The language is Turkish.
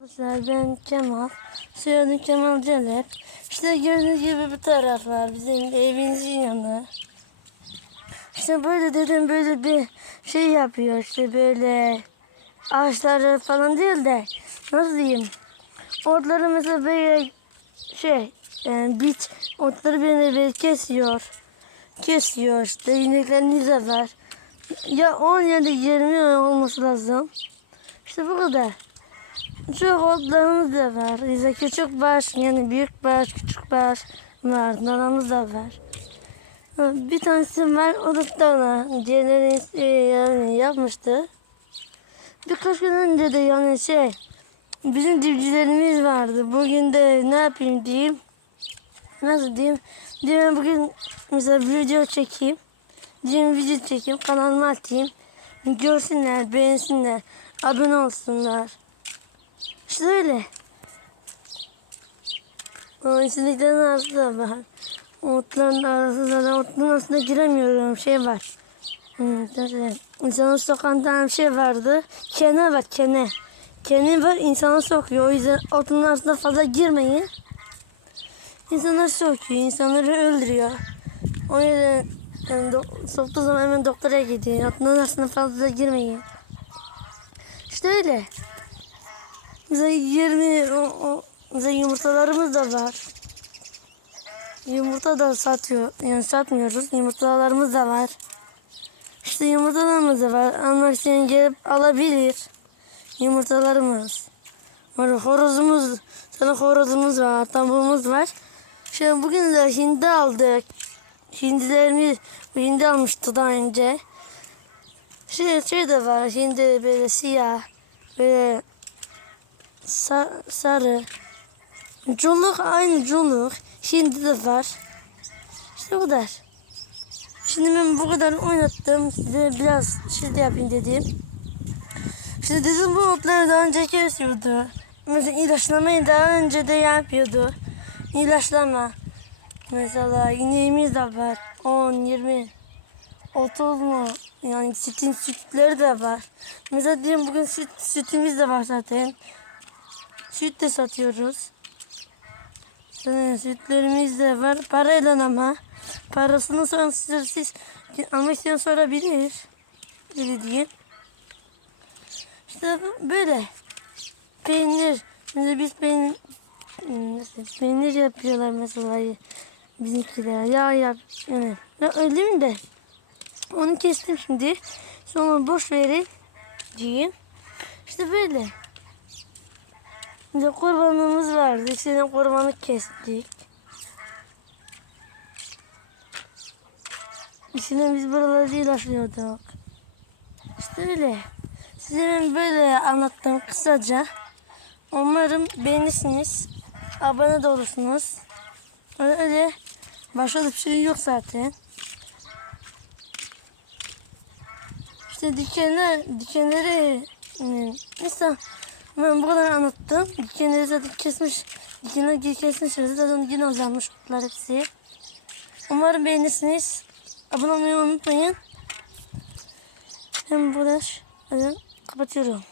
Arkadaşlar ben Kemal. Soyadım Kemal Celep. İşte gördüğünüz gibi bu taraflar bizim evimizin yanı. İşte böyle dedim böyle bir şey yapıyor işte böyle ağaçları falan değil de nasıl diyeyim otları mesela böyle şey yani bit otları böyle, böyle kesiyor. Kesiyor işte inekleriniz de var. Ya 10 ya da 20 olması lazım. İşte bu kadar. Çok otlarımız da var. Bize küçük baş yani büyük baş, küçük baş var. Naramız da var. Bir tanesi var. O da dana. Diğerleri e, yani yapmıştı. Birkaç gün önce de yani şey bizim divcilerimiz vardı. Bugün de ne yapayım diyeyim. Nasıl diyeyim? Diyeyim bugün mesela video çekeyim. Diyeyim video çekeyim. Kanalıma atayım. Görsünler, beğensinler. Abone olsunlar. İşte öyle. O içindiklerin arası da var. Otların arasında da otların arasında giremiyorum. Şey var. Hmm, nasıl? İnsanın sokan tane bir şey vardı. Kene var kene. Kene var insanı sokuyor. O yüzden otun arasında fazla girmeyin. İnsanları sokuyor. insanları öldürüyor. O yüzden yani soktuğu zaman hemen doktora gidin. Otun arasında fazla girmeyin. İşte öyle. Bize 20 o, o, bize yumurtalarımız da var. Yumurta da satıyor. Yani satmıyoruz. Yumurtalarımız da var. İşte yumurtalarımız da var. Almak isteyen gelip alabilir. Yumurtalarımız. Var horozumuz. Sana horozumuz var. Tavuğumuz var. Şimdi bugün de hindi aldık. Hindilerimiz hindi almıştı daha önce. Şey, şey de var. Hindi böyle siyah. Böyle Sa- sarı. Culuk aynı culuk. Şimdi de var. İşte bu kadar. Şimdi ben bu kadar oynattım. Size biraz şey de yapayım dedim. İşte dedim bu otları daha önce kesiyordu. Mesela ilaçlamayı daha önce de yapıyordu. İlaçlama. Mesela ineğimiz de var. 10, 20, 30 mu? Yani sütün sütleri de var. Mesela diyelim bugün süt, sütümüz de var zaten. Süt de satıyoruz. Sonra sütlerimiz de var. Parayla ama. Parasını sonra siz, almak isteyen sorabilir. Öyle diyeyim. İşte böyle. Peynir. Şimdi biz peynir, peynir yapıyorlar mesela bizimkiler. Yağ yap. Yani. Ya öyle de? Onu kestim şimdi. Sonra boş verin diyeyim. İşte böyle. Bir kurbanımız vardı. İçine kurbanı kestik. İçine biz buraları ilaçlıyorduk. İşte öyle. Size böyle anlattım kısaca. Umarım beğenirsiniz. Abone de olursunuz. Öyle başka bir şey yok zaten. İşte dikenler, dikenleri neyse ben bu kadar anlattım. Dikenleri zaten kesmiş, dikenleri kesmiş. Zaten yine uzanmış bunlar hepsi. Umarım beğenirsiniz. Abone olmayı unutmayın. Ben burada kapatıyorum.